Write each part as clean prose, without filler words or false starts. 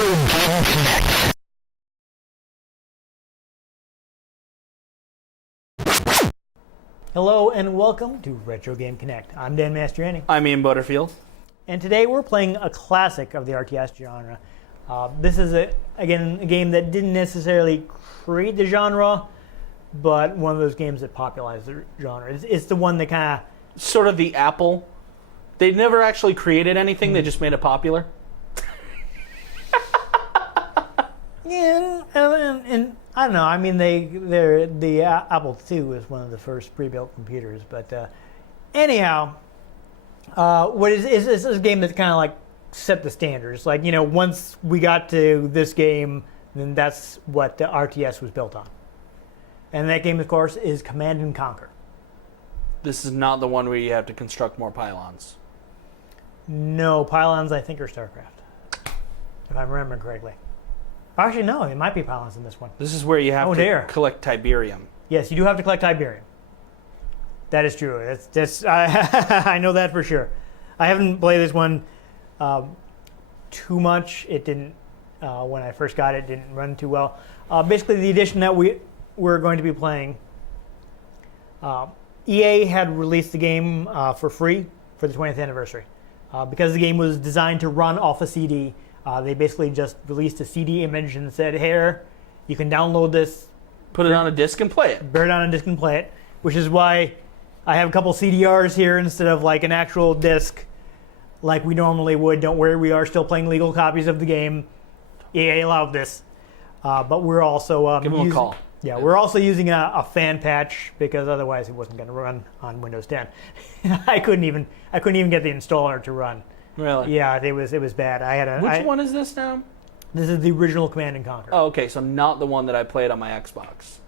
Game Connect. Hello and welcome to Retro Game Connect. I'm Dan Mastriani. I'm Ian Butterfield. And today we're playing a classic of the RTS genre. This is, again, a game that didn't necessarily create the genre, but one of those games that popularized the genre. It's the one that kind of... Sort of the Apple. They never actually created anything, they just made it popular. Yeah, and I don't know. I mean, the Apple II was one of the first pre-built computers. But anyhow, what is a game that kind of like set the standards. Like, you know, once we got to this game, then that's what the RTS was built on. And that game, of course, is Command and Conquer. This is not the one where you have to construct more pylons. No, pylons I think are StarCraft, if I'm remembering correctly. Actually, no, it might be pylons in this one. This is where you have to collect Tiberium. Yes, you do have to collect Tiberium. That is true. I know that for sure. I haven't played this one too much. It didn't, when I first got it, didn't run too well. Basically, the edition that we're going to be playing, EA had released the game for free for the 20th anniversary. Because the game was designed to run off a CD, they basically just released a CD image and said, here, you can download this. Put it on a disc and play it. Bear it on a disc and play it, which is why I have a couple CDRs here instead of like an actual disc like we normally would. Don't worry, we are still playing legal copies of the game. EA allowed this. But we're also... Give them a call. Yeah, we're also using a fan patch because otherwise it wasn't going to run on Windows 10. I couldn't even get the installer to run. Really? Yeah, it was bad. Which one is this now? This is the original Command and Conquer. Oh, okay, so not the one that I played on my Xbox.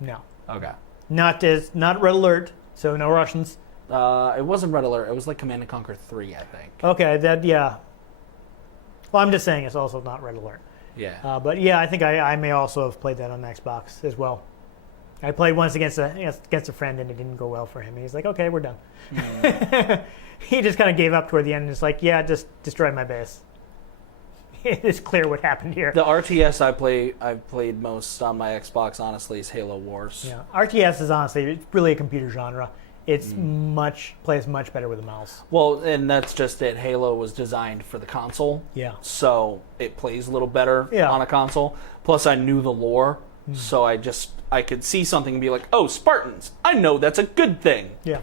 No. Okay. Not Red Alert, so no Russians. It wasn't Red Alert. It was like Command and Conquer 3, I think. Okay, yeah. Well, I'm just saying it's also not Red Alert. Yeah. But yeah, I think I may also have played that on Xbox as well. I played once against a friend and it didn't go well for him. He's like, okay, we're done. Mm. He just kind of gave up toward the end and it's like, yeah, just destroy my base. It's clear what happened here. The RTS I've played most on my Xbox, honestly, is Halo Wars. Yeah, RTS is honestly it's really a computer genre. It's plays much better with a mouse. Well, and that's just it. Halo was designed for the console. Yeah. So it plays a little better on a console. Plus, I knew the lore, so I could see something and be like, "Oh, Spartans! I know that's a good thing." Yeah.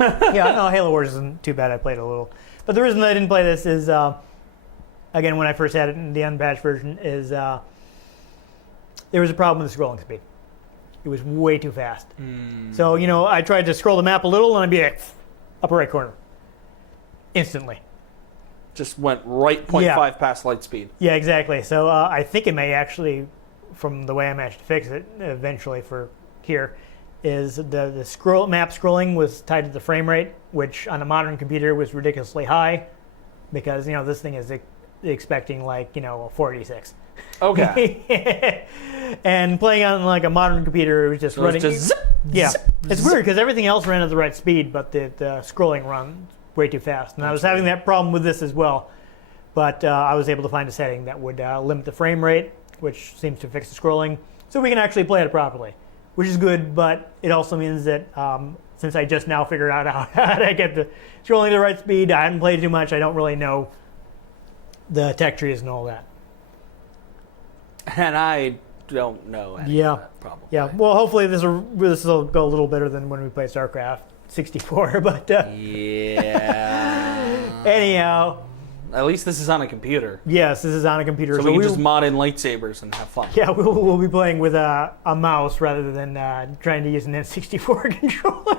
Yeah. No, Halo Wars isn't too bad. I played a little, but the reason I didn't play this is, again, when I first had it in the unpatched version, is there was a problem with the scrolling speed. It was way too fast. So, you know, I tried to scroll the map a little and I'd be like, upper right corner. Instantly. Just went right 0.5 past light speed. Yeah, exactly. So I think it may actually, from the way I managed to fix it eventually for here, is the map scrolling was tied to the frame rate, which on a modern computer was ridiculously high because, you know, this thing is expecting like, you know, a 486. Okay. And playing on like a modern computer, it was just running. Just zip, yeah, zip, it's weird because everything else ran at the right speed, but the scrolling runs way too fast. And I was having that problem with this as well. But I was able to find a setting that would limit the frame rate, which seems to fix the scrolling, so we can actually play it properly, which is good. But it also means that since I just now figured out how to get the scrolling to the right speed, I haven't played too much. I don't really know the tech trees and all that. And I don't know any of that, probably. Yeah, well, hopefully this will go a little better than when we played StarCraft 64, but... yeah. Anyhow. At least this is on a computer. Yes, this is on a computer. So we can just mod in lightsabers and have fun. Yeah, we'll be playing with a mouse rather than trying to use an N64 controller.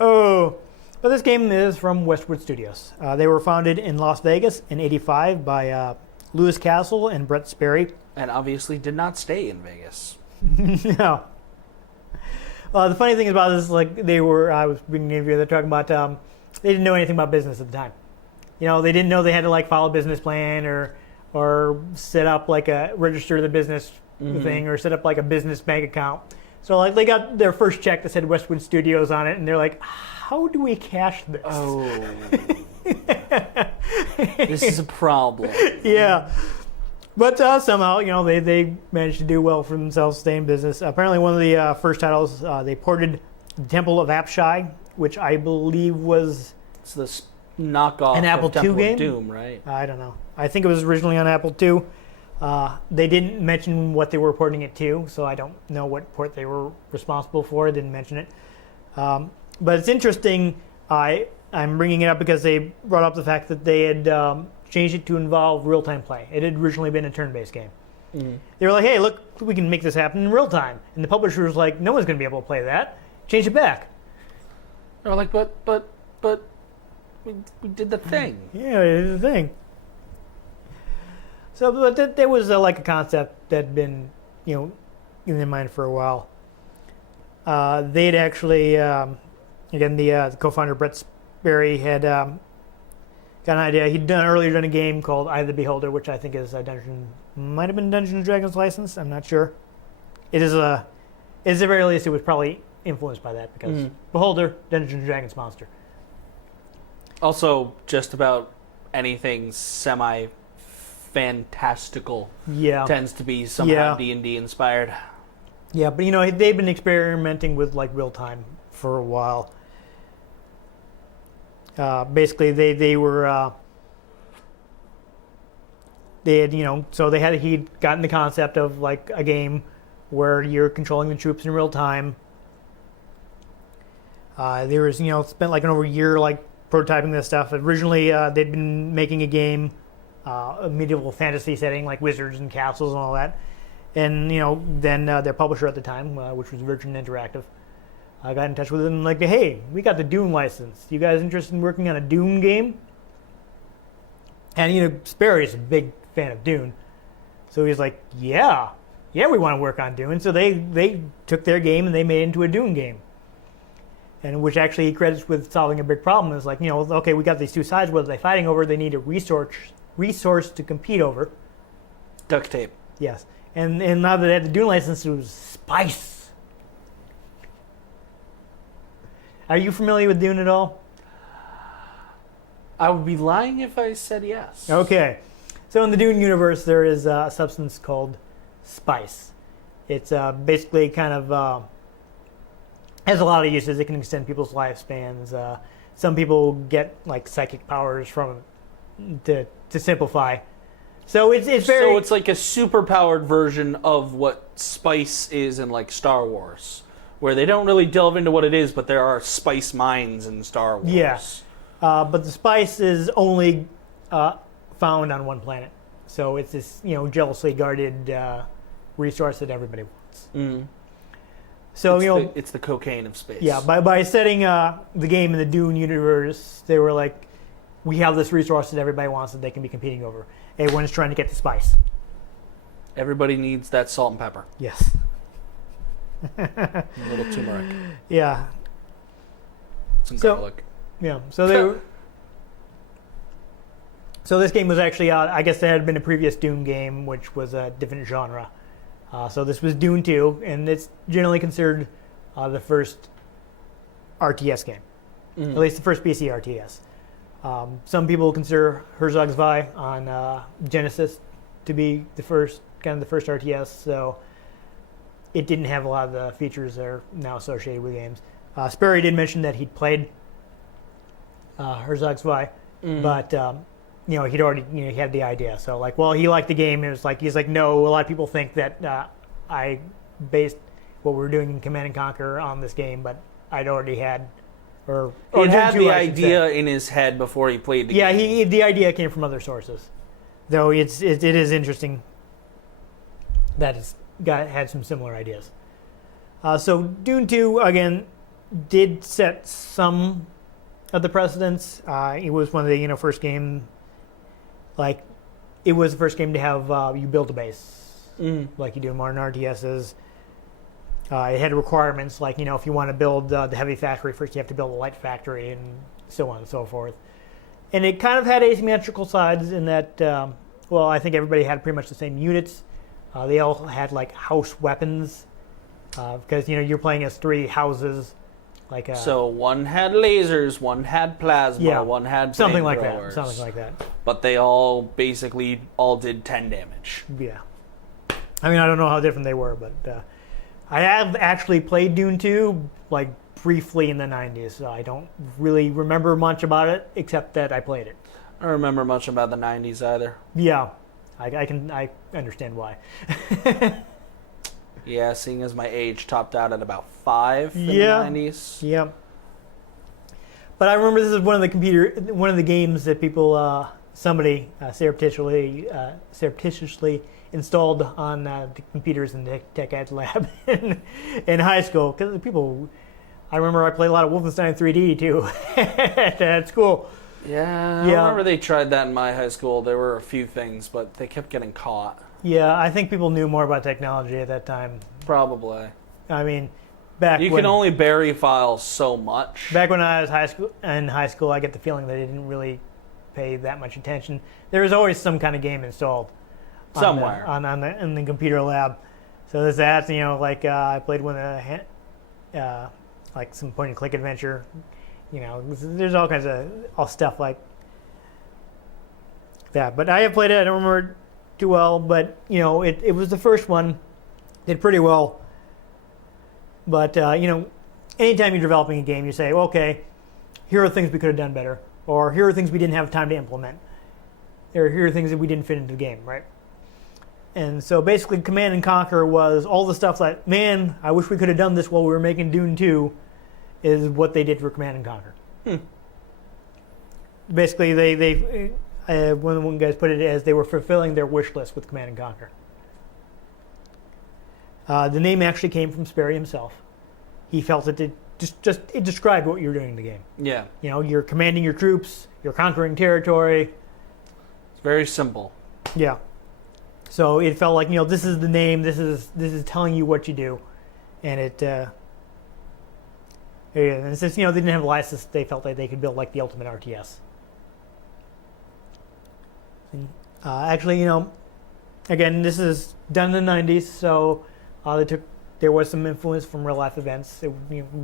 Oh... But this game is from Westwood Studios. They were founded in Las Vegas in '85 by Lewis Castle and Brett Sperry. And obviously did not stay in Vegas. No. The funny thing about this, like I was reading an interview, they're talking about they didn't know anything about business at the time. You know, they didn't know they had to like file a business plan or set up like register the business thing or set up like a business bank account. So like they got their first check that said Westwood Studios on it, and they're like, how do we cash this? Oh. This is a problem. Yeah. But somehow, they managed to do well for themselves, stay in business. Apparently, one of the first titles, they ported the Temple of Apshai, which I believe was... It's this knockoff an Apple of Temple II game? of Doom, right? I don't know. I think it was originally on Apple II. They didn't mention what they were porting it to, so I don't know what port they were responsible for. They didn't mention it. But it's interesting. I'm bringing it up because they brought up the fact that they had changed it to involve real-time play. It had originally been a turn-based game. Mm-hmm. They were like, hey, look, we can make this happen in real time. And the publisher was like, no one's going to be able to play that. Change it back. They're like, but we did the thing. Yeah, it is the thing. So, but there was like a concept that had been, in their mind for a while. They'd actually, again, the co-founder Brett Sperry had got an idea. He'd earlier done a game called Eye of the Beholder, which I think is a might have been Dungeons and Dragons license. I'm not sure. It is at the very least, it was probably influenced by that because Beholder, Dungeons and Dragons monster. Also, just about anything semi-fantastical tends to be somehow D&D inspired. Yeah, but they've been experimenting with like real time for a while. Basically, they were they had he'd gotten the concept of like a game where you're controlling the troops in real time. There was spent like over a year like prototyping this stuff. Originally, they'd been making a game, a medieval fantasy setting like wizards and castles and all that. And then their publisher at the time, which was Virgin Interactive, got in touch with them and like, hey, we got the Dune license. You guys interested in working on a Dune game? And Sperry is a big fan of Dune, so he's like, yeah, we want to work on Dune. So they took their game and they made it into a Dune game, and which actually he credits with solving a big problem. It's like okay, we got these two sides. What are they fighting over? They need a resource to compete over. Duct tape. Yes. And now that they had the Dune license, it was spice. Are you familiar with Dune at all? I would be lying if I said yes. Okay. So in the Dune universe, there is a substance called spice. It's basically kind of has a lot of uses. It can extend people's lifespans. Some people get like psychic powers from it, to simplify. So it's very. So it's like a super-powered version of what spice is in like Star Wars, where they don't really delve into what it is, but there are spice mines in Star Wars. Yes, but the spice is only found on one planet, so it's this jealously guarded resource that everybody wants. Mm. So it's the cocaine of space. Yeah, by setting the game in the Dune universe, they were like, we have this resource that everybody wants that they can be competing over. Everyone is trying to get the spice. Everybody needs that salt and pepper. Yes. A little turmeric. Yeah. Some garlic. Yeah. So this game was actually, I guess there had been a previous Dune game, which was a different genre. So this was Dune 2, and it's generally considered the first RTS game. At least the first PC RTS. Some people consider Herzog Zwei on Genesis to be the first RTS, so it didn't have a lot of the features that are now associated with games. Sperry did mention that he'd played Herzog Zwei, but he'd already he had the idea. So like, well, he liked the game. It was like he's like, no, a lot of people think that I based what we're doing in Command and Conquer on this game, but I'd already had. He had the idea in his head before he played the game. Yeah, the idea came from other sources. Though it is interesting that it's had some similar ideas. So Dune 2, again, did set some of the precedents. It was one of the first game, like, it was the first game to have you build a base, like you do in modern RTSs. It had requirements like, if you want to build the heavy factory, first you have to build a light factory and so on and so forth. And it kind of had asymmetrical sides in that, I think everybody had pretty much the same units. They all had like house weapons because, you're playing as three houses Like so one had lasers, one had plasma, one had something like that. Something like that. But they all basically did 10 damage. Yeah. I mean, I don't know how different they were, but I have actually played Dune 2 like briefly in the 90s, so I don't really remember much about it except that I played it. I don't remember much about the 90s either. Yeah. I understand why. Yeah, seeing as my age topped out at about 5 in the 90s. Yeah. But I remember this is one of the games that people, somebody surreptitiously installed on the computers in the tech ed lab in high school. Because I remember I played a lot of Wolfenstein 3D too at school. Yeah, I remember they tried that in my high school. There were a few things, but they kept getting caught. Yeah, I think people knew more about technology at that time. Probably. I mean, you can only bury files so much. Back when I was in high school, I get the feeling they didn't really pay that much attention. There was always some kind of game installed somewhere in the computer lab. So there's that. Like I played one of the like some point and click adventure. There's all kinds of stuff like that. But I have played it. I don't remember it too well, but it was the first one. Did pretty well. But anytime you're developing a game, you say, well, okay, here are things we could have done better, or here are things we didn't have time to implement, or here are things that we didn't fit into the game, right? And so basically, Command and Conquer was all the stuff that, man, I wish we could have done this while we were making Dune 2. Is what they did for Command and Conquer. Basically, they one guys put it as they were fulfilling their wish list with Command and Conquer. The name actually came from Sperry himself. He felt that it described what you're doing in the game. Yeah. You're commanding your troops, you're conquering territory. It's very simple. Yeah. So it felt like this is the name. This is telling you what you do, and it. And since they didn't have a license, they felt like they could build like the ultimate RTS. Actually, again, this is done in the 90s, so there was some influence from real life events. The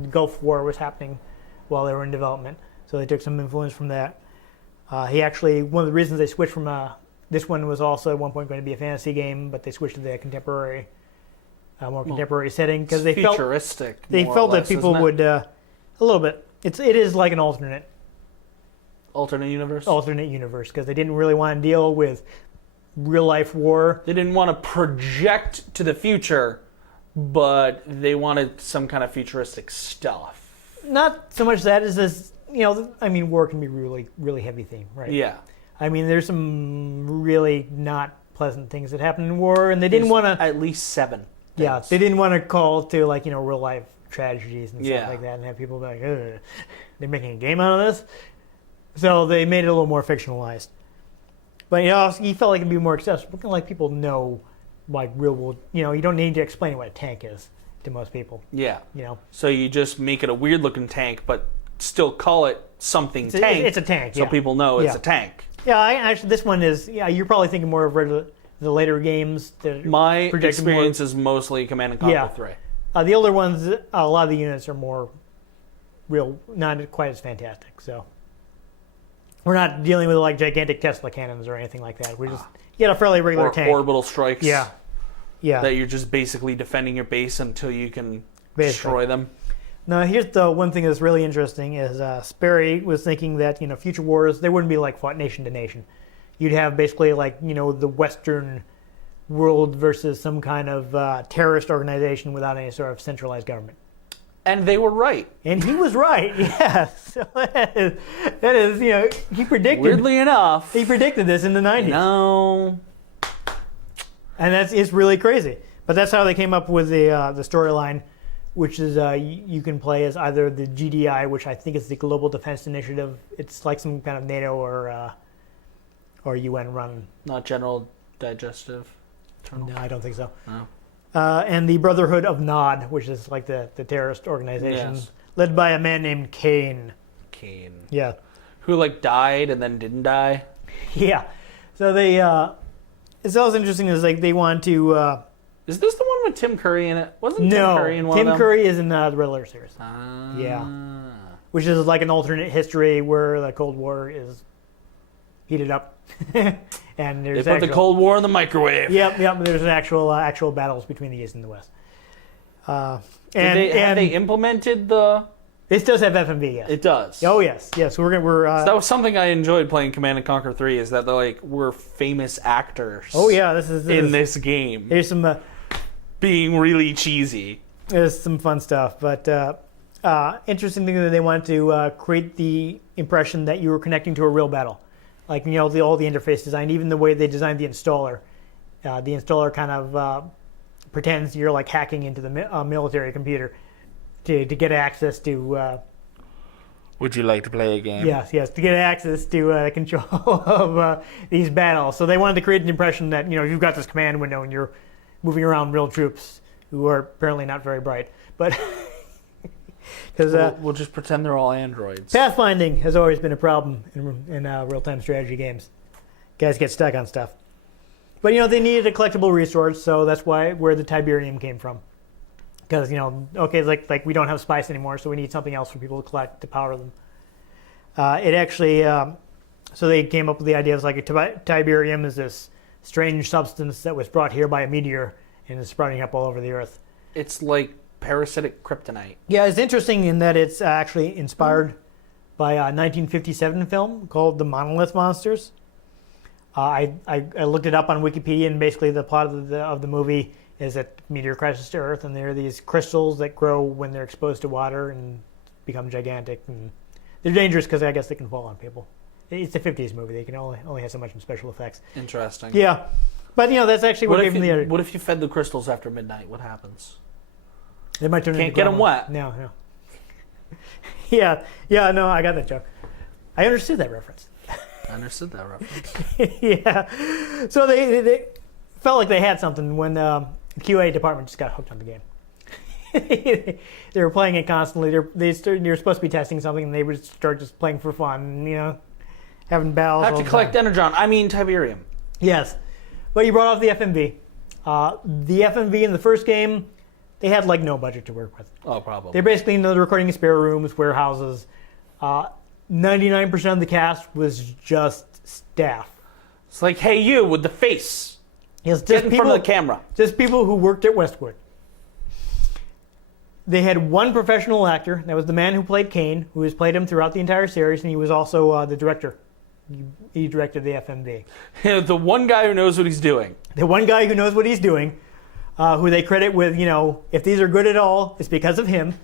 Gulf War was happening while they were in development, so they took some influence from that. One of the reasons they switched from this one was also at one point going to be a fantasy game, but they switched to the contemporary, more contemporary setting because they felt that people would. A little bit. It is like an alternate universe because they didn't really want to deal with real life war. They didn't want to project to the future, but they wanted some kind of futuristic stuff. Not so much that as this. War can be really, really heavy theme, right? Yeah. There's some really not pleasant things that happen in war, and they didn't want to. At least 7. Yeah, they didn't want to call to real life tragedies and stuff like that, and have people be like, ugh, they're making a game out of this. So they made it a little more fictionalized. But he felt like it'd be more accessible. Like people know, like real world. You don't need to explain what a tank is to most people. Yeah. So you just make it a weird looking tank, but still call it something tank. It's a tank. So people know it's a tank. Yeah. Actually, this one is. Yeah, you're probably thinking more of the later games. My experience is mostly Command and Conquer 3. The older ones, a lot of the units are more real, not quite as fantastic. So we're not dealing with like gigantic Tesla cannons or anything like that. We're just a fairly regular tank. Orbital strikes. Yeah. That you're just basically defending your base until you can destroy them. Now, here's the one thing that's really interesting is Sperry was thinking that future wars they wouldn't be like fought nation to nation. You'd have basically like the Western world versus some kind of terrorist organization without any sort of centralized government. And they were right. And he was right, yes. So that is he predicted... Weirdly enough. He predicted this in the 90s. No. And it's really crazy. But that's how they came up with the storyline, which is you can play as either the GDI, which I think is the Global Defense Initiative. It's like some kind of NATO or UN run. Not General Digestive. No, I don't think so. No. And the Brotherhood of Nod, which is like the terrorist organization, led by a man named Kane. Yeah. Who died and then didn't die. Yeah. So they. It's also interesting is they want to. Is this the one with Tim Curry in it? Wasn't Tim Curry in one of them? Tim Curry is in the Red Alert series. Yeah. Which is like an alternate history where the Cold War is heated up. And there's they put the Cold War in the microwave. Yep. There's an actual battles between the East and the West. Have they implemented the... This does have FMV, yes. It does. Oh, yes. So that was something I enjoyed playing Command & Conquer 3, is that we're famous actors. Oh, yeah. This is this game. There's some... being really cheesy. There's some fun stuff, but interesting thing that they wanted to create the impression that you were connecting to a real battle. Like, all the interface design, even the way they designed the installer. The installer kind of pretends you're like hacking into the military computer to get access to... Would you like to play a game? Yes, to get access to control of these battles. So they wanted to create an impression that, you've got this command window and you're moving around real troops who are apparently not very bright. But because we'll just pretend they're all androids. Pathfinding has always been a problem in real-time strategy games. Guys get stuck on stuff. But they needed a collectible resource, so that's where the Tiberium came from. Because okay, like we don't have spice anymore, so we need something else for people to collect to power them. It actually, so they came up with the idea of Tiberium is this strange substance that was brought here by a meteor and is sprouting up all over the Earth. It's like parasitic kryptonite. Yeah, it's interesting in that it's actually inspired by a 1957 film called The Monolith Monsters. I looked it up on Wikipedia, and basically the plot of the movie is that meteor crashes to Earth, and there are these crystals that grow when they're exposed to water and become gigantic. And they're dangerous because I guess they can fall on people. It's a 50s movie. They can only have so much in special effects. Interesting. Yeah. But, that's actually what gave them the other... What if you fed the crystals after midnight? What happens? They might turn Can't get them wet. No. Yeah, no, I got that joke. I understood that reference. Yeah. So they felt like they had something when the QA department just got hooked on the game. They were playing it constantly. They were supposed to be testing something, and they would start just playing for fun, having battles. I have to collect Energon. I mean Tiberium. Yes. But you brought off the FMV. The FMV in the first game, they had no budget to work with. Oh, probably. They're basically in the recording spare rooms, warehouses. 99% of the cast was just staff. It's like, hey, you with the face. Yes, get in front of the camera. Just people who worked at Westwood. They had one professional actor. That was the man who played Kane, who has played him throughout the entire series, and he was also the director. He directed the FMV. The one guy who knows what he's doing. The one guy who knows what he's doing, who they credit with, if these are good at all, it's because of him.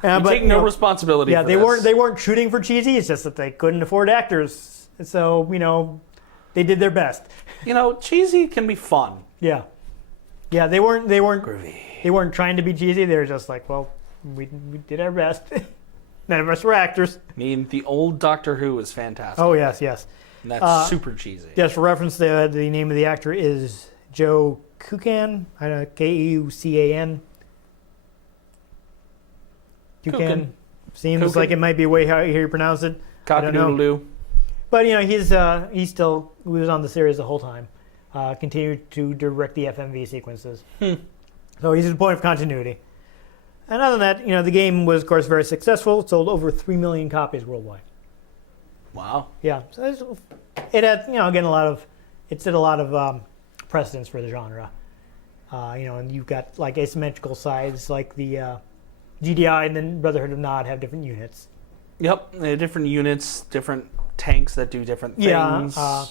But take no responsibility for this. They weren't shooting for cheesy. It's just that they couldn't afford actors. So, they did their best. Cheesy can be fun. Yeah. Yeah, they weren't groovy. They weren't trying to be cheesy. They were just like, well, we did our best. None of us were actors. I mean, the old Doctor Who was fantastic. Oh, yes. And that's super cheesy. Just for reference, the name of the actor is Joe Kucan. I don't know, Kucan. Kucan. Seems like it might be a way how you pronounce it. Cock-a-doodle-doo. But, he was on the series the whole time. Continued to direct the FMV sequences. So he's a point of continuity. And other than that, the game was, of course, very successful. It sold over 3 million copies worldwide. Wow. Yeah. So it had, again, it set a lot of precedence for the genre. And you've got, asymmetrical sides, like the GDI and then Brotherhood of Nod have different units. Yep. They have different units, different tanks that do different things. Yeah.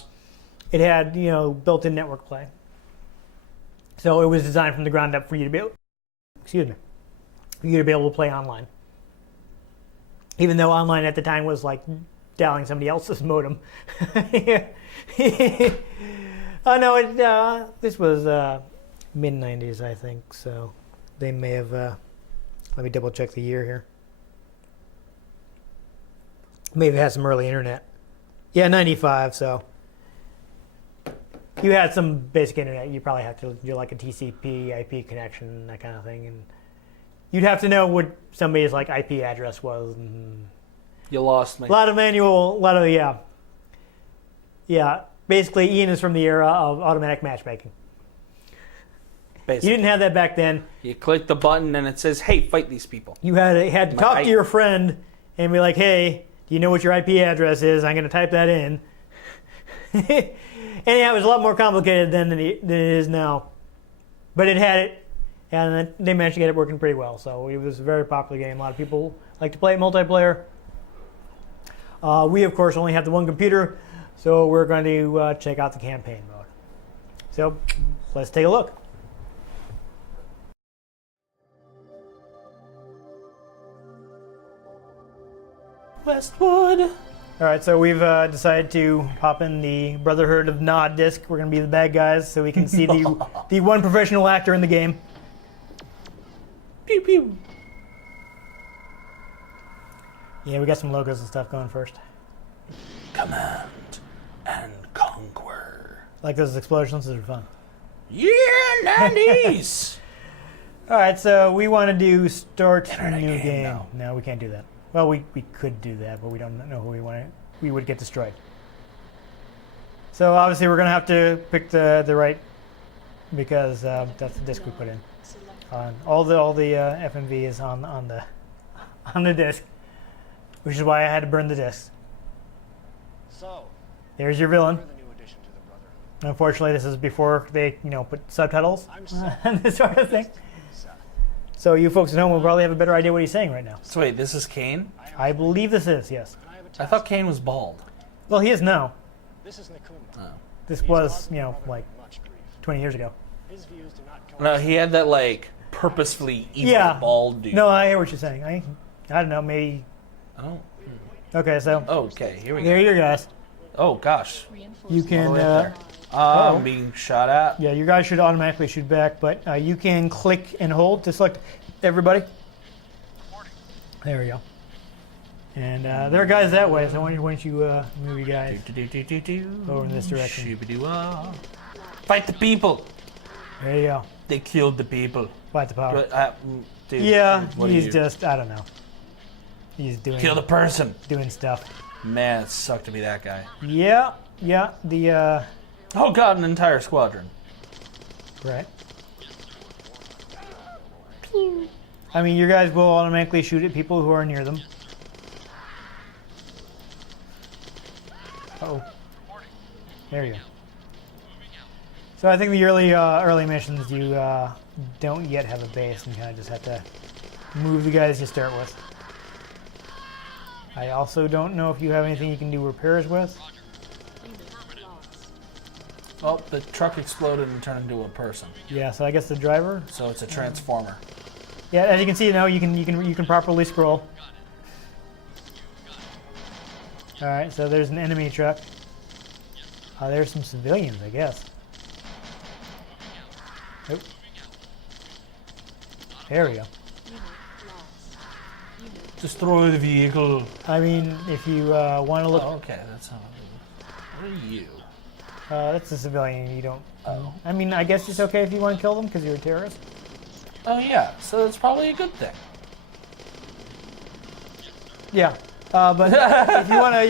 It had, built-in network play. So it was designed from the ground up for you to be able, to play online. Even though online at the time was like dialing somebody else's modem. No, this was mid-90s, I think. So they may have, let me double check the year here. Maybe had some early internet. Yeah, 95, so. You had some basic internet. You probably have to do like a TCP, IP connection, that kind of thing. And you'd have to know what somebody's IP address was. And you lost me. A lot of manual, Yeah, basically Ian is from the era of automatic matchmaking. Basically. You didn't have that back then. You click the button and it says, "Hey, fight these people." You had to talk to your friend and be like, "Hey, do you know what your IP address is? I'm going to type that in." And yeah, it was a lot more complicated then than it is now. But it had it, and they managed to get it working pretty well. So it was a very popular game. A lot of people like to play it multiplayer. We, of course, only have the one computer, so we're going to check out the campaign mode. So let's take a look. Westwood. All right, so we've decided to pop in the Brotherhood of Nod disc. We're going to be the bad guys, so we can see the one professional actor in the game. Pew pew. Yeah, we got some logos and stuff going first. Command and conquer. Like those explosions, those are fun. Yeah, 90s. All right, so we want to do start Enter a new game, game. No, we can't do that. Well, we could do that, but we don't know who we want to. We would get destroyed. So obviously we're gonna have to pick the right, because that's the disc we put in. All the FMV is on the disc, which is why I had to burn the disc. So There's your villain. you're the new addition to the Brotherhood. Unfortunately, this is before they put subtitles I'm Seth. and this sort of thing. Seth. So you folks at home will probably have a better idea what he's saying right now. So wait, this is Kane? I believe this is, yes. And I have a I task. thought Kane was bald. Well, he is now. This is Nakumba. Oh. This He's was, caused the Brotherhood like much grief. 20 years ago. His views do not No, coincide. he had that like purposefully evil Yeah. bald dude. No, I hear what you're saying. I don't know, maybe. Oh. Okay, so Okay, here we there go. you go, guys. Oh gosh. You All can, the way up there. oh. I'm being shot at. yeah, you guys should automatically shoot back, but you can click and hold to select everybody. There we go. And there are guys that way, so why don't you move you guys over in this direction. Shoo-ba-doo-ah. Fight the people. There you go. They killed the people. Fight the power. But, dude, Yeah, what are he's you? just, I don't know. He's Kill the person. doing stuff. Man, it sucked to be that guy. Yeah, the, Oh god, an entire squadron. right. I mean, your guys will automatically shoot at people who are near them. Uh-oh. There you go. So I think the early missions, you don't yet have a base and kind of just have to move the guys you start with. I also don't know if you have anything you can do repairs with. Oh, the truck exploded and turned into a person. Yeah, so I guess the driver. So it's a transformer. Yeah, as you can see now, you can properly scroll. All right, so there's an enemy truck. There's some civilians, I guess. Nope. There we go. Destroy the vehicle. I mean, if you want to look, Oh, okay, that's not. What are you? that's a civilian. You don't. Oh. I mean, I guess it's okay if you want to kill them because you're a terrorist. Oh yeah, so it's probably a good thing. Yeah, but if you want to,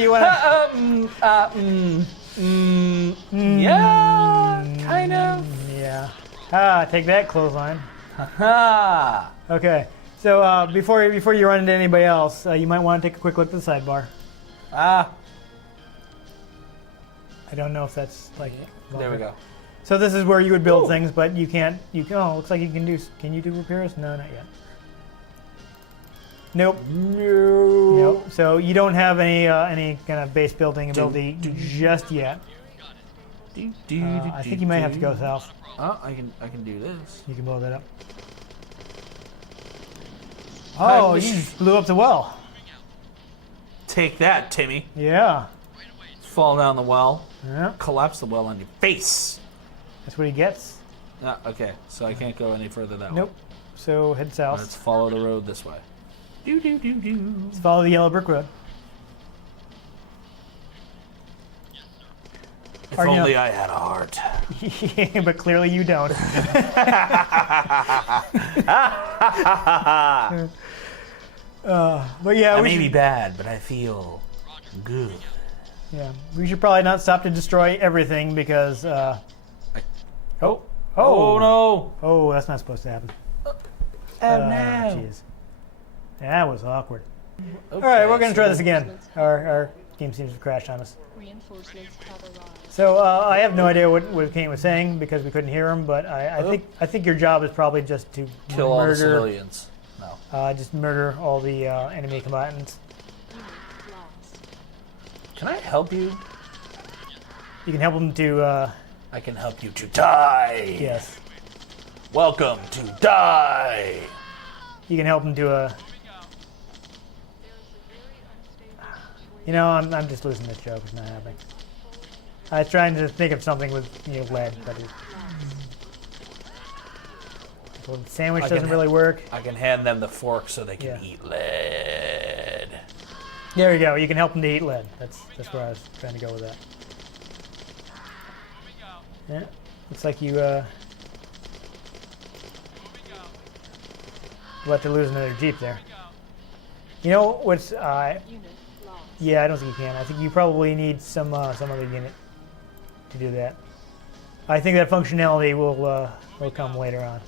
Yeah, kind of. yeah. Take that, clothesline. Ha! Okay, so before you run into anybody else, you might want to take a quick look at the sidebar. Ah, I don't know if that's like. there we go. So this is where you would build Ooh. things, but you can't. Oh, looks like you can do. Can you do repairs? No, not yet. Nope. No. Nope. So you don't have any kind of base building ability just yet. I think you might have to go south. Oh, I can do this. You can blow that up. Oh, you just blew up the well. Take that, Timmy. Yeah. Fall down the well. Yeah. Collapse the well on your face. That's what he gets. Okay, so I can't go any further that Nope. way. So head south. Let's follow the road this way. Do do do do. Let's follow the yellow brick road. If Or, you know- only I had a heart. But clearly you don't. But yeah, I we may should, be bad, but I feel good. yeah, we should probably not stop to destroy everything because. Oh, Oh no! Oh, that's not supposed to happen. Oh no! Jeez. That was awkward. Okay, All right, we're going to try this again. Our game seems to crash on us. Reinforcements have arrived. So I have no idea what Kane was saying because we couldn't hear him, but I think your job is probably just to Kill all the civilians. No. Just murder all the enemy combatants. Unit lost. Can I help you? You can help them to. I can help you to die. Yes. Welcome to die. You can help them to. You know, I'm just losing this joke. It's not happening. I was trying to think of something with lead, but the sandwich doesn't really work. I can hand them the fork so they can eat lead. There you go. You can help them to eat lead. That's where I was trying to go with that. Yeah. Looks like you let to lose another Jeep there. You know what's Unit lost. yeah, I don't think you can. I think you probably need some other unit to do that. I think that functionality will come later on.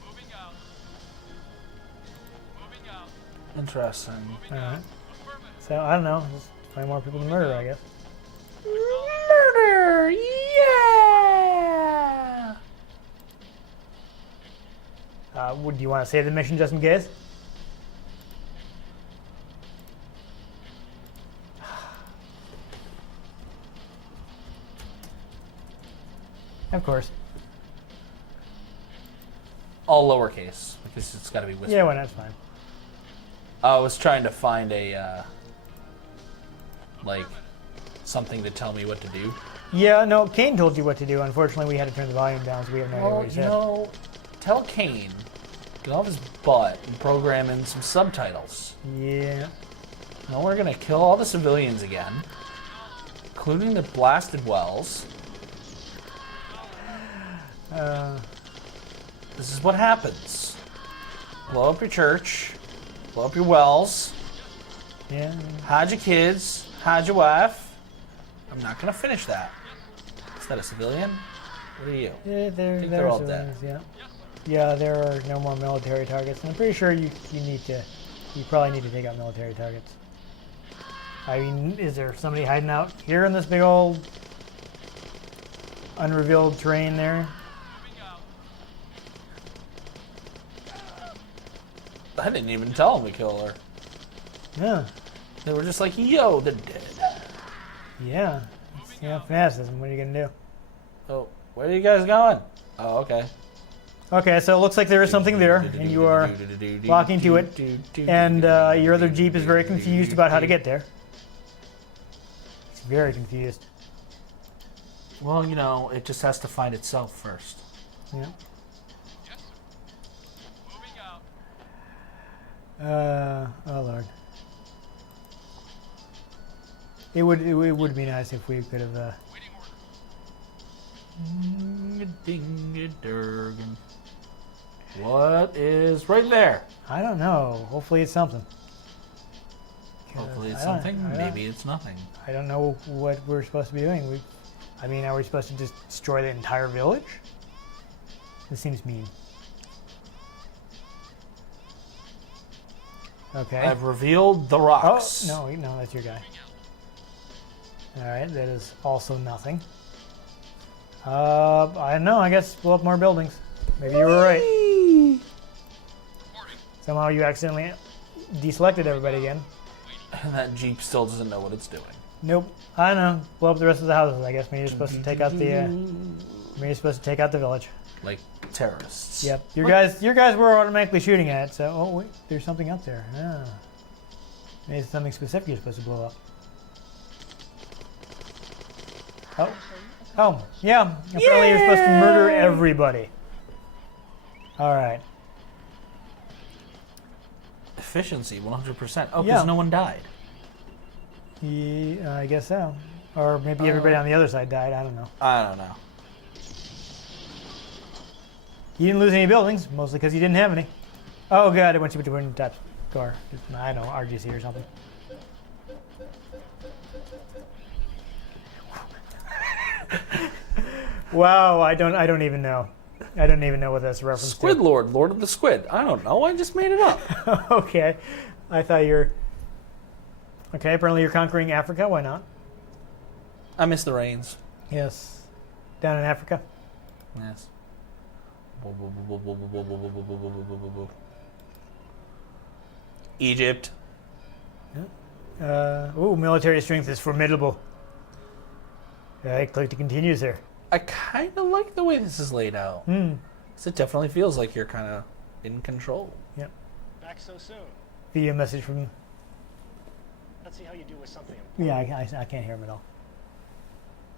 Interesting. All right. So I don't know. Just find more people to murder, I guess. Murder! Yeah! Do you want to save the mission just in case? Of course. All lowercase because it's got to be whispered. Yeah, well, that's fine. I was trying to find a like something to tell me what to do. Yeah, no, Kane told you what to do. Unfortunately, we had to turn the volume down, so we have no idea what he said. Tell Kane, get off his butt and program in some subtitles. Yeah. No, we're gonna kill all the civilians again, including the blasted wells. This is what happens. Blow up your church, blow up your wells, Yeah. hide your kids, hide your wife. I'm not gonna finish that. Is that a civilian? What are you? Yeah, they're all dead. Yeah. Yeah, there are no more military targets. And I'm pretty sure you probably need to take out military targets. I mean, is there somebody hiding out here in this big old unrevealed terrain there? I didn't even tell them to kill her. Yeah. They were just like, yo, they're dead. Yeah. It's, fanaticism. What are you going to do? Oh, where are you guys going? Oh, okay. Okay, so it looks like there is something there, and you are walking to it, and your other Jeep is very confused about how to get there. It's very confused. Well, it just has to find itself first. Yeah. Oh Lord. It would be nice if we could have. What is right there? I don't know. Hopefully it's something. Hopefully it's something. Maybe it's nothing. I don't know what we're supposed to be doing. Are we supposed to just destroy the entire village? This seems mean. Okay. I've revealed the rocks. Oh, no, that's your guy. Alright, that is also nothing. I don't know, I guess blow up more buildings. Maybe you were right. Somehow you accidentally deselected everybody again. And that Jeep still doesn't know what it's doing. Nope. I don't know. Blow up the rest of the houses, I guess. Maybe you're supposed to take out the maybe you're supposed to take out the village. Like terrorists. Yep. Your guys were automatically shooting at it, so wait, there's something up there. Ah. Maybe it's something specific you're supposed to blow up. Oh, yeah. Apparently you're supposed to murder everybody. Alright. Efficiency, 100%. Oh, because Yeah. no one died. Yeah, I guess so. Or maybe everybody on the other side died. I don't know. I don't know. You didn't lose any buildings, mostly because you didn't have any. Oh god, it went to a different type of car. I don't know, RGC or something. Wow, I don't even know. I don't even know what that's a reference Squid Lord, Lord of the Squid. I don't know. I just made it up. to. Okay. I thought you were... Okay, apparently you're conquering Africa. Why not? I miss the rains. Yes. Down in Africa. Yes. Egypt. Military strength is formidable. Click to continue, sir. I kind of like the way this is laid out. 'Cause it definitely feels like you're kind of in control. Yep. Back so soon. Video message from... Let's see how you do with something important. Yeah, I can't hear him at all.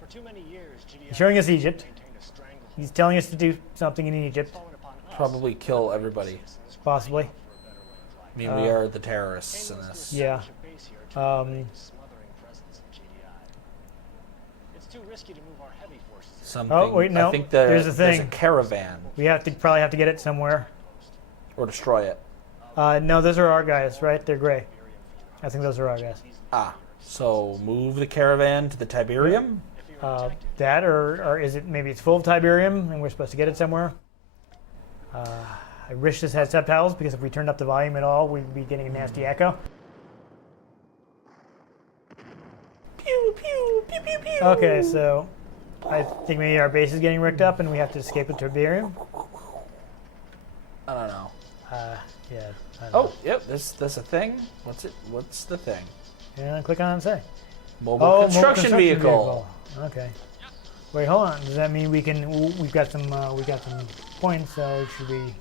For too many years, GDI He's showing us Egypt. maintained a stranglehold. He's telling us to do something in Egypt. Fallen upon us, Probably kill everybody. citizens, Possibly. for a better way of life. I mean, we are the terrorists in Kane wants this. to Yeah. establish a base here to eliminate the smothering presence of GDI. It's too risky to move our heavy forces there. Something. Oh, wait, no. I think There's a there's a thing. caravan. We probably have to get it somewhere. Or destroy it. No, those are our guys, right? They're gray. I think those are our guys. Ah. So move the caravan to the Tiberium? That, or is it maybe it's full of Tiberium and we're supposed to get it somewhere? I wish this had subtitles because if we turned up the volume at all, we'd be getting a nasty echo. Pew, pew, pew, pew, pew. Okay, so I think maybe our base is getting rigged up and we have to escape the Tiberium. I don't know. Yeah. I don't Oh, yep, there's a thing. What's it? What's the thing? know. And click on and say. Mobile Mobile construction vehicle. Okay. Wait, hold on. Does that mean we can? We've got some points. So should we?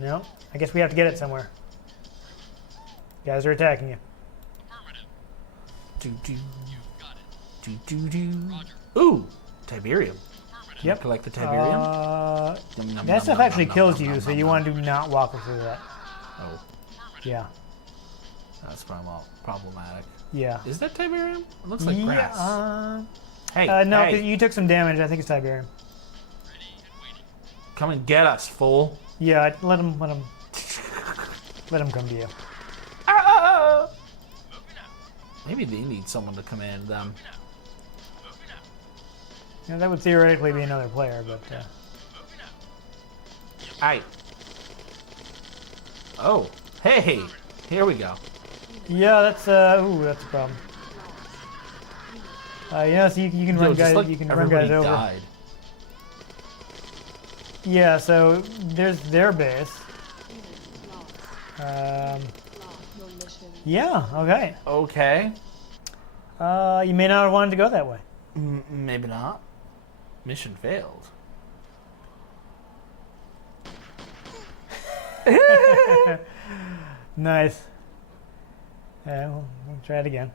No. I guess we have to get it somewhere. Guys are attacking you. Do do. Do do do. Ooh, Tiberium. Can Yep. you collect the Tiberium? Yum, yum, That stuff yum, actually yum, kills yum, you, yum, so yum, you yum. want to do not walk through that. Oh, Yeah. that's problematic. Yeah. Is that Tiberium? It looks like grass. Hey, No, hey, 'cause you took some damage. I think it's Tiberium. come and get us, fool. Yeah, let him come to you. Maybe they need someone to command them. Yeah, that would theoretically be another player, but Aye. Oh, hey, here we go. yeah, that's that's a problem. Yeah, so you can run Yo, just guys. like You can run everybody guys over. died. Yeah, so there's their base. Your mission. Yeah, okay. Okay. You may not have wanted to go that way. Maybe not. Mission failed. Nice. We'll try it again.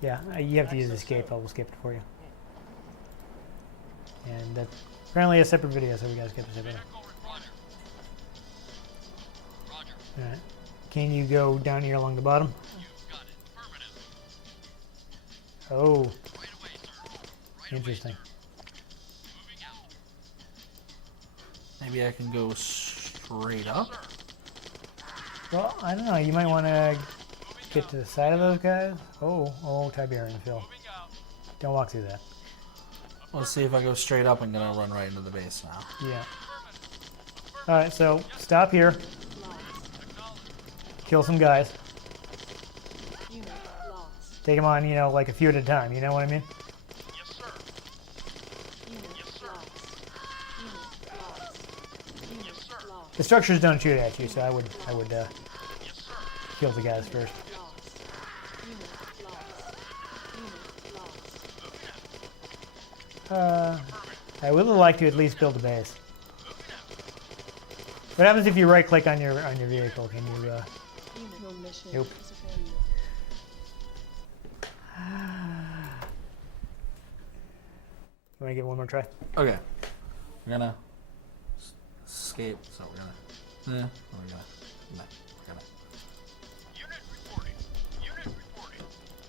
Yeah, you have to use escape. I'll escape it for you. And that's apparently a separate video, so we gotta skip a separate one. Alright. Can you go down here along the bottom? Oh. Interesting. Maybe I can go straight up. Well, I don't know. You might want to get to the side of those guys. Oh, Tiberian Phil. Don't walk through that. Let's see if I go straight up. I'm gonna run right into the base now. Yeah. Alright, so stop here. Kill some guys. Unit lost. Take them on, like a few at a time. You know what I mean? Unit lost. Unit lost. Unit lost. The structures don't shoot at you, so I would kill the guys first. Lost. Unit lost. Unit lost. I would like to at least build a base. What happens if you right-click on your vehicle? Can you? Unit. Your mission Nope. is a failure. You want to give it one more try? Okay. We're gonna escape. So we're gonna. We're gonna.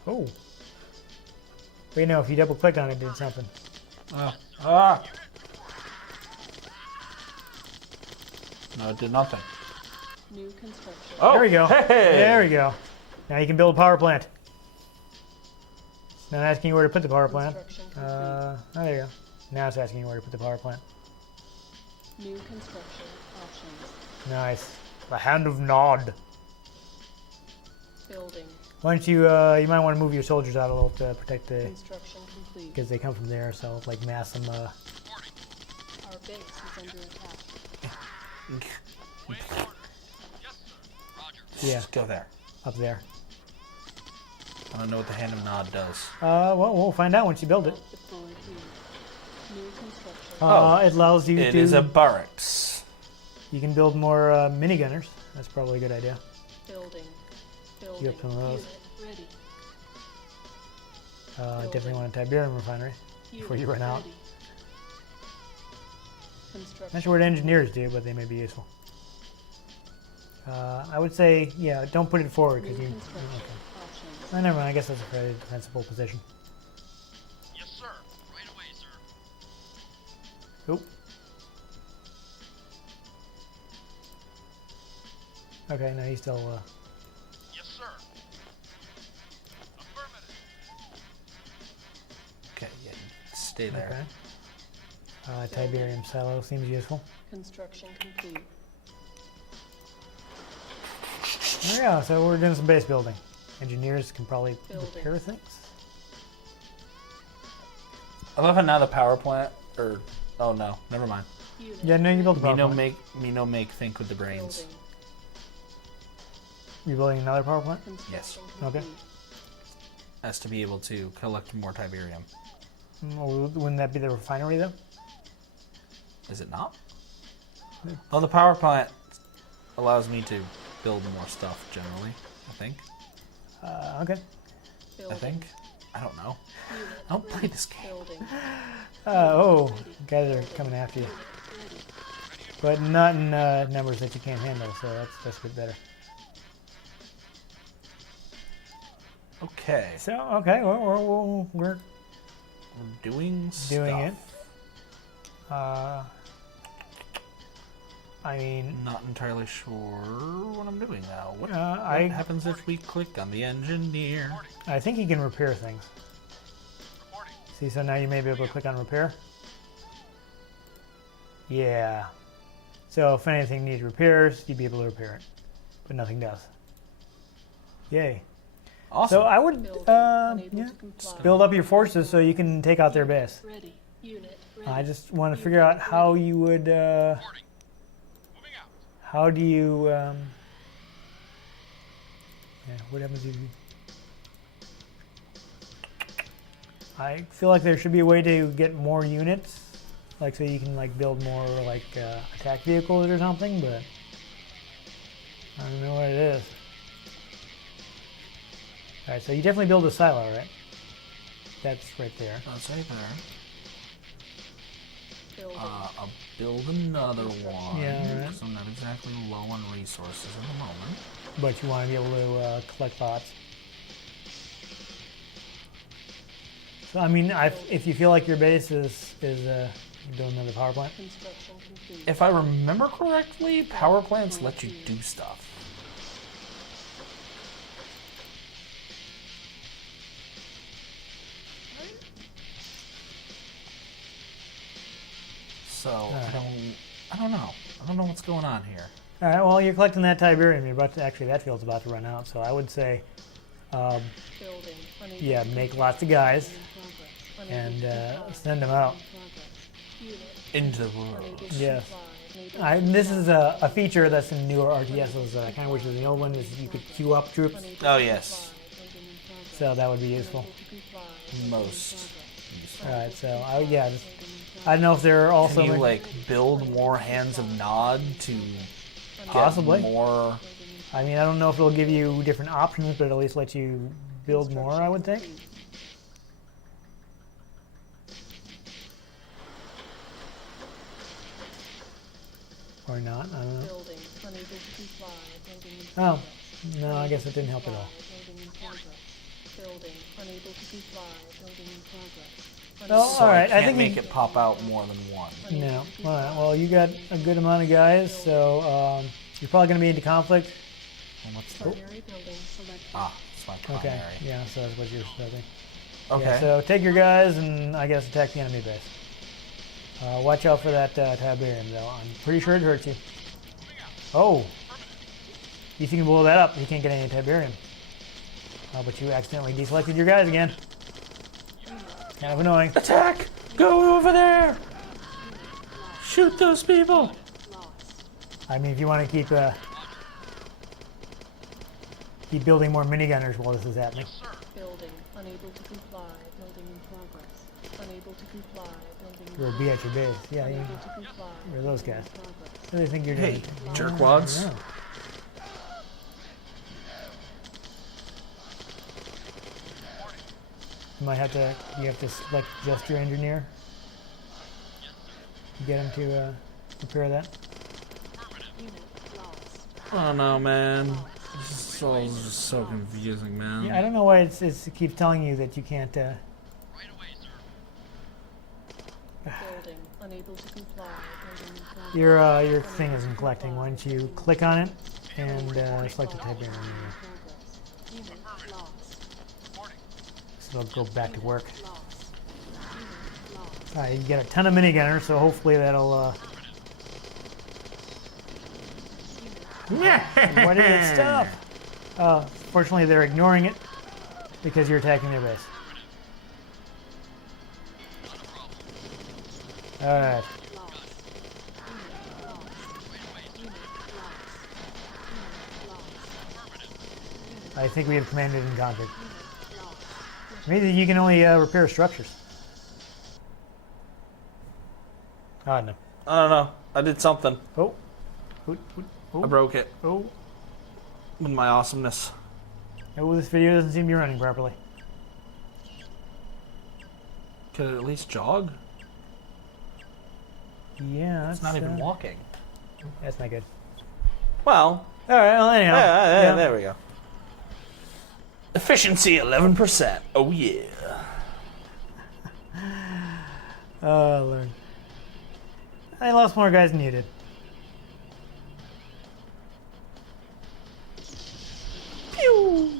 Oh. Wait, no. If you double-clicked on it, it did something. Ah! No, it did nothing. New construction. Oh, There we go. Hey! There we go. Now you can build a power plant. It's not asking you where to put the power plant. Construction complete. Oh, there you go. Now it's asking you where to put the power plant. New construction options. Nice. The Hand of Nod. Building. Why don't you, you might want to move your soldiers out a little to protect the, Construction complete. because they come from there, so like mass them, Our base is under attack. yeah, Just go there. up there. I don't know what the Hand of Nod does. Well, we'll find out once you build it. Deployed here. New construction. It allows you It to, is a barracks. you can build more minigunners. That's probably a good idea. Building. You Building. have some of those. Unit ready. Definitely want a Tiberium refinery before you run out. Ready. Construction. Not sure what engineers do, but they may be useful. I would say, yeah, don't put it forward New because you. construction Okay. options. Oh, never mind. I guess that's a fairly defensible position. Yes, sir. Right away, sir. Oop. Okay, no, he's still. Yes, sir. Affirmative. Okay, yeah, stay there. Okay. Tiberium silo seems useful. Construction complete. Oh, yeah, so we're doing some base building. Engineers can probably Building. repair things. I love how now the power plant, or oh no, never mind. Unit Yeah, no, you build the power Me no plant. make think with the brains. building. You building another power plant? Construction Okay. complete. Has to be able to collect more Tiberium. Well, wouldn't that be the refinery though? Is it not? Oh, the power plant allows me to build more stuff generally. I think. Okay. Building. I think. I don't know. Unit I don't play ready. this game. Building. Oh, guys are coming after you, Ready. but not in numbers that you can't handle. So that's a bit better. Okay. So okay, well, we're We're doing doing stuff. it. I mean, Not entirely sure what I'm doing now. What I happens if we click on the engineer? think you can repair things. Reporting. See, so now you may be able to click on repair. Yeah. So if anything needs repairs, you'd be able to repair it, but nothing does. Yay. Awesome. So I would Building. Unable yeah, to comply. build up your forces so you can take out their base. Ready. Unit ready. I just want to figure out how you would. Reporting. Moving out. How do you? Yeah. What happens if you? I feel like there should be a way to get more units, like so you can like build more like attack vehicles or something, but I don't know what it is. All right, so you definitely build a silo, right? That's right there. That's right there. Building. I'll build another one. Yeah, alright. Because I'm not exactly low on resources at the moment. But you want to be able to collect bots. So I mean, if you feel like your base is building another power plant. Construction complete. If I remember correctly, power plants let you do stuff. So I don't know. I don't know what's going on here. All right, well, you're collecting that Tiberium. You're about to, actually, that field's about to run out. So I would say, Building. Unable yeah, to make comply. lots of guys Unable and to comply. send them out. Unit Into the world. unable to Yes. comply. Unable to This is comply. a feature that's in newer RTSs. I kind of wish it was the old one. Is you could queue up troops, Unable Oh, to yes. comply. Building in progress. so that would be useful. Unable to comply. Building in Most. progress. All right, so I just, Building in I don't know if there are also Can you like build more hands of Nod to get Possibly. more? I mean, I don't know if it'll give you different options, but at least let you build more. I would think. Or not. I don't know. Building unable to comply. Building in Oh, progress. no, I guess it didn't help at all. Building in progress. Building unable to comply. Building in progress. Well, So all right, I I can't think make you- it pop out more than one. No. All right. Well, you got a good amount of guys, so you're probably going to be into conflict. And what's the, Primary building selected. it's my primary. Okay. Yeah. So that's what you're studying. Okay. Yeah, so take your guys and I guess attack the enemy base. Watch out for that Tiberium, though. I'm pretty sure it hurts you. Oh! You can blow that up. You can't get any Tiberium. But you accidentally deselected your guys again. Kind of annoying. Attack! Go over there! Shoot those people! I mean, if you want to keep building more minigunners while this is happening. Building. Unable to comply. Building in progress. Unable to comply. Building in You'll be at your base. Yeah, Unable to comply. you're those guys. Building in progress. What do they think you're Hey, doing? jerkwads. No. You have to select just your engineer. Get him to repair that. Unit lost. Oh no, man. This is just so confusing, man. Yeah, I don't know why it keeps telling you that you can't. Right away, sir. Building. Unable to comply. Building in progress. Your thing isn't collecting. Why don't you click on it and select the Tiberium? Progress. Unit lost. Reporting. So it'll go back to work. Lost. Unit lost. Alright, you get a ton of minigunners, so hopefully that'll. What is it stuff? Fortunately, they're ignoring it because you're attacking their base. Alright. Lost. Unit lost. Unit lost. Unit lost. I think we have commanded and conquered. Unit lost. Maybe you can only repair structures. Oh, no. I don't know. I did something. Oh. Oh. I broke it Oh. with my awesomeness. Oh, this video doesn't seem to be running properly. Could it at least jog? Yeah, that's It's not even walking. That's not good. Well, All right. Well, anyhow. Yeah. there we go. Efficiency 11%. Oh yeah. Oh, Lord. I lost more guys than you did. Pew.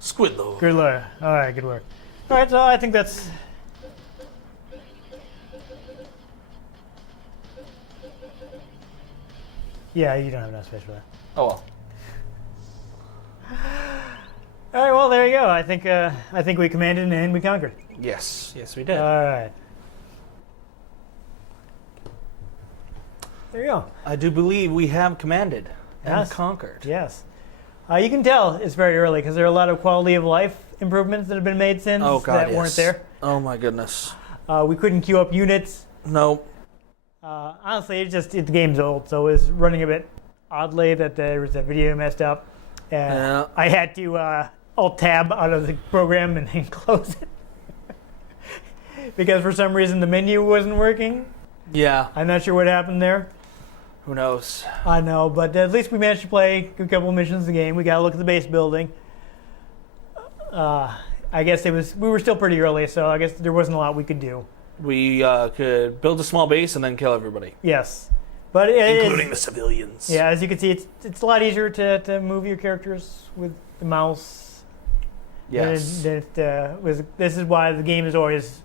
Squidlow. Good Lord. All right, good work. All right, so I think that's. Yeah, you don't have enough space for that. Oh well. All right, well, there you go. I think we commanded and we conquered. Yes. Yes, we did. All right. There you go. I do believe we have commanded and Yes. conquered. Yes. You can tell it's very early because there are a lot of quality of life improvements that have been made since Oh god, that yes. weren't there. Oh my goodness. We couldn't queue up units. Nope. Honestly, the game's old, so it was running a bit oddly that there was a video messed up. And Yeah. I had to Alt-Tab out of the program and then close it. Because for some reason the menu wasn't working. Yeah. I'm not sure what happened there. Who knows? I know, but at least we managed to play a couple of missions of the game. We got to look at the base building. I guess we were still pretty early, so I guess there wasn't a lot we could do. We could build a small base and then kill everybody, Yes. But including the civilians. yeah, as you can see, it's a lot easier to move your characters with the mouse. Yes. Than it was. This is why the game is always,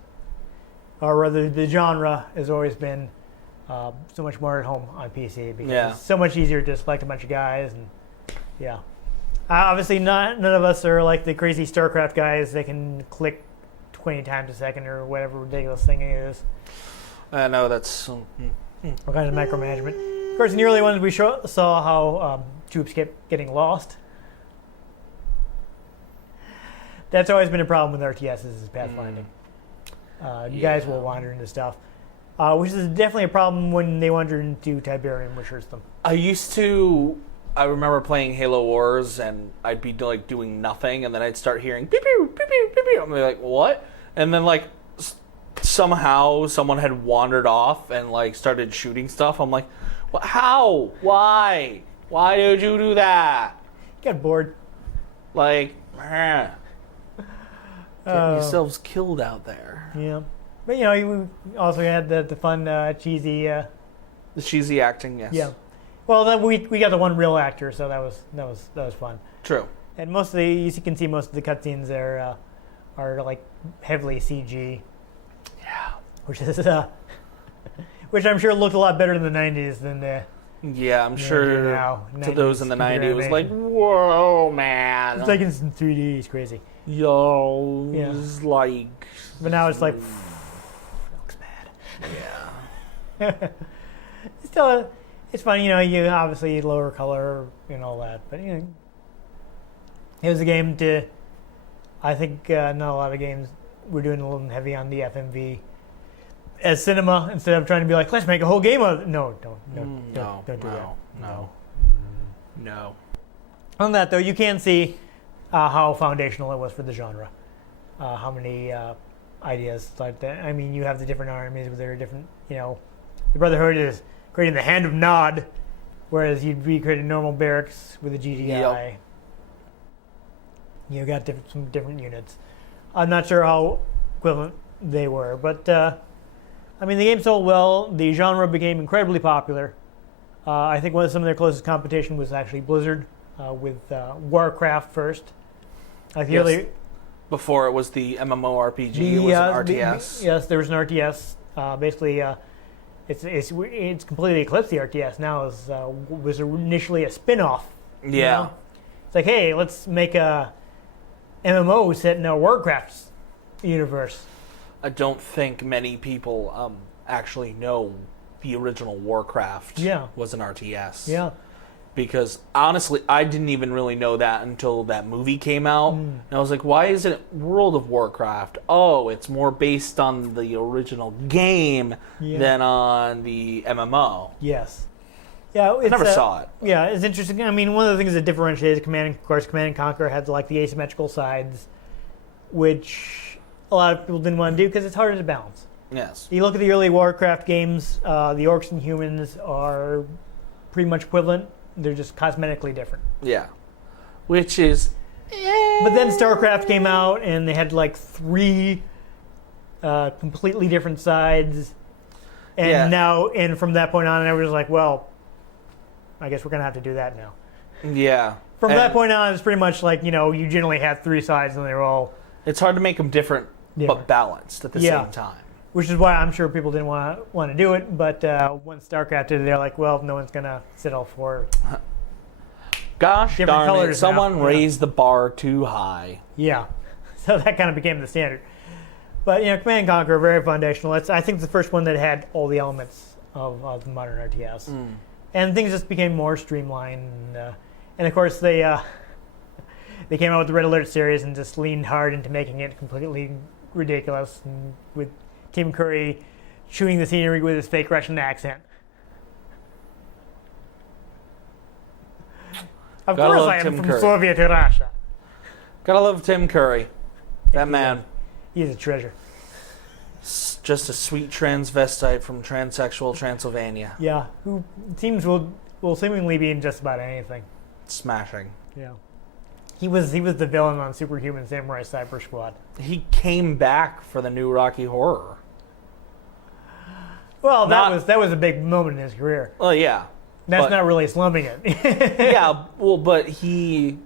or rather, the genre has always been so much more at home on PC because Yeah. it's so much easier to select a bunch of guys and yeah. Obviously, none of us are like the crazy StarCraft guys that can click 20 times a second or whatever ridiculous thing it is. I know that's. All kinds of micromanagement. Of course, in the early ones, we saw how troops kept getting lost. That's always been a problem with RTSs is pathfinding. You guys will wander into stuff, which is definitely a problem when they wander into Tiberium, which hurts them. I remember playing Halo Wars, and I'd be like doing nothing, and then I'd start hearing pew pew pew pew pew pew. I'm like, what? And then like somehow someone had wandered off and like started shooting stuff. I'm like, what? How? Why? Why did you do that? Got bored. Like, getting yourselves killed out there. Yeah, but you know, you also had the fun cheesy. The cheesy acting, yes. Yeah. Well, then we got the one real actor, so that was fun. True. And most of you can see most of the cutscenes there are like heavily CG. Yeah. Which is which I'm sure looked a lot better in the 90s than Yeah, I'm do sure now. to those in the 90s, it was like, animation. whoa, man. It's like it's in 3D. It's crazy. Yo, Yeah. it's like... But now it's like, looks bad. Yeah. Still, it's fun. You know, you obviously lower color and all that, but you know, it was a game to. I think not a lot of games were doing a little heavy on the FMV as cinema instead of trying to be like, let's make a whole game of it. No, don't do that. No. On that though, you can see how foundational it was for the genre. How many ideas like that. I mean, you have the different armies with their different, you know, the Brotherhood is creating the Hand of Nod, whereas you'd be creating normal barracks with a GDI. Yep. You got some different units. I'm not sure how equivalent they were, but I mean, the game sold well. The genre became incredibly popular. I think some of their closest competition was actually Blizzard with Warcraft first. Like the Yes. early, Before it was the MMORPG, it was an RTS. yes, there was an RTS. Basically, it's completely eclipsed the RTS now. Was initially a spin-off. you Yeah. know? It's like, hey, let's make a MMO set in a Warcraft universe. I don't think many people actually know the original Warcraft Yeah. was an RTS. Yeah. Because honestly, I didn't even really know that until that movie came out. And I was like, why is it World of Warcraft? Oh, it's more based on the original game Yeah. than on the MMO. Yes. Yeah, I never saw it. Yeah, it's interesting. I mean, one of the things that differentiates Command and Conquer had like the asymmetrical sides, which a lot of people didn't want to do because it's harder to balance. Yes. You look at the early Warcraft games, the orcs and humans are pretty much equivalent. They're just cosmetically different. Yeah. Which is... But then StarCraft came out, and they had like 3 completely different sides. And and from that point on, everyone's like, well, I guess we're going to have to do that now. Yeah. From And that point on, it's pretty much like, you know, you generally had 3 sides, and they were all... it's hard to make them different, but balanced at the same time. Which is why I'm sure people didn't want to do it, but once StarCraft did it, they're like, well, no one's going to settle for... Gosh Different darn it, colors now. someone Yeah. raised the bar too high. Yeah. So that kind of became the standard. But, you know, Command and Conquer, very foundational. I think it's the first one that had all the elements of the modern RTS. And things just became more streamlined. And of course, they came out with the Red Alert series and just leaned hard into making it completely ridiculous. And with Tim Curry chewing the scenery with his fake Russian accent. Of Gotta course love I am Tim from Curry. Soviet Russia. Gotta love Tim Curry. That man. He's a treasure. Just a sweet transvestite from transsexual Transylvania. Yeah, who seems will seemingly be in just about anything. Smashing. Yeah. He was the villain on Superhuman Samurai Cyber Squad. He came back for the new Rocky Horror. Well, Not- that was a big moment in his career. Oh yeah. That's But- not really slumming it. Yeah, well, but he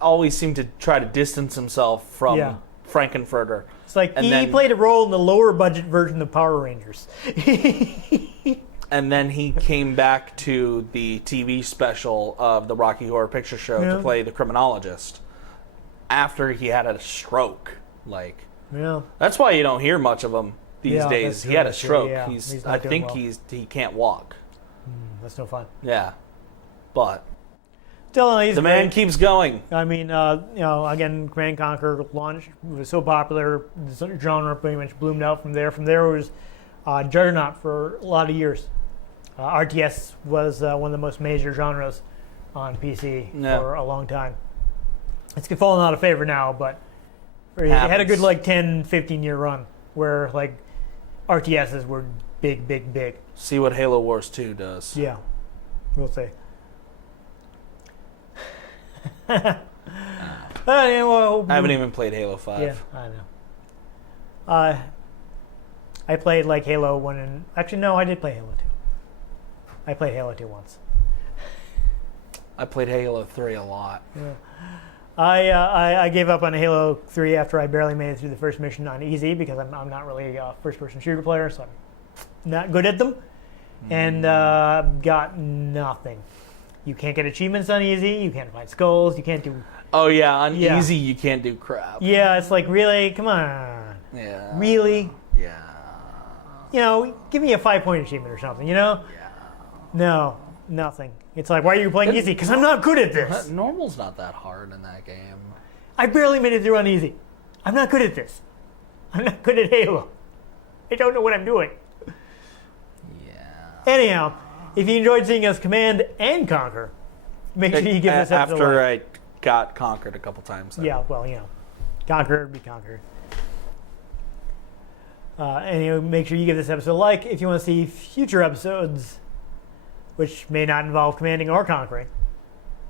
always seemed to try to distance himself from Yeah. Frankenfurter. It's like And he then- played a role in the lower budget version of Power Rangers. And then he came back to the TV special of the Rocky Horror Picture Show Yeah. to play the criminologist after he had a stroke. Like, Yeah. that's why you don't hear much of him these Yeah, days. that's He had a true, stroke. yeah. He's He's not I doing think well. he can't walk. That's no fun. Yeah. But Still, he's the man great. keeps going. I mean, you know, again, Command and Conquer launched, was so popular, the genre pretty much bloomed out from there. From there, it was juggernaut for a lot of years. RTS was one of the most major genres on PC Yeah. for a long time. It's fallen out of favor now, but it had a Happens. good like 10, 15-year run where like RTSs were big, big, big. See what Halo Wars 2 does. Yeah, we'll see. Yeah, well, I haven't even played Halo 5. Yeah, I know. I played like Halo 1 and... Actually, no, I did play Halo 2. I played Halo 2 once. I played Halo 3 a lot. Yeah. I gave up on Halo 3 after I barely made it through the first mission on easy because I'm not really a first-person shooter player, so not good at them, and got nothing. You can't get achievements on easy. You can't find skulls. You can't do. Oh yeah, on Yeah. easy you can't do crap. Yeah, it's like really. Come on. Yeah. Really. Yeah. You know, give me a 5-point achievement or something. You know. Yeah. No, nothing. It's like, why are you playing easy? Because I'm not good at this. Normal's not that hard in that game. I barely made it through on easy. I'm not good at this. I'm not good at Halo. I don't know what I'm doing. Yeah. Anyhow, if you enjoyed seeing us command and conquer, make sure you give this episode a After like. I got conquered a couple times. Then. Yeah, well, you know, conquer, be conquered. Anyway, make sure you give this episode a like if you want to see future episodes, which may not involve commanding or conquering.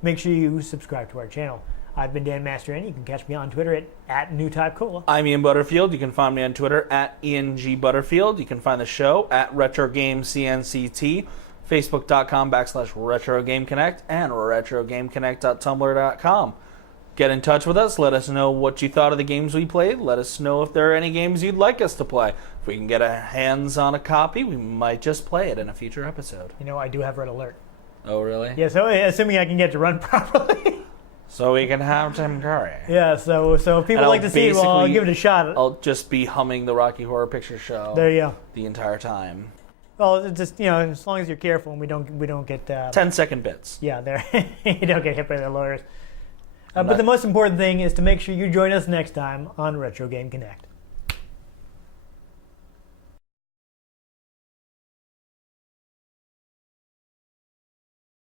Make sure you subscribe to our channel. I've been Dan Mastriani. You can catch me on Twitter at NewTypeCola. I'm Ian Butterfield. You can find me on Twitter at Ian G. Butterfield. You can find the show at RetroGameCNCT, Facebook.com/RetroGameConnect, and RetroGameConnect.tumblr.com. Get in touch with us. Let us know what you thought of the games we played. Let us know if there are any games you'd like us to play. If we can get our hands on a copy, we might just play it in a future episode. You know, I do have Red Alert. Oh, really? Yeah, so assuming I can get to run properly. So we can have Tim Curry. Yeah, so if people And like to see it, well, I'll basically- give it a shot. I'll just be humming the Rocky Horror Picture Show There you go. the entire time. Well, it's just, you know, as long as you're careful and we don't get 10-second bits. yeah, there you don't get hit by the lawyers. But the most important thing is to make sure you join us next time on Retro Game Connect.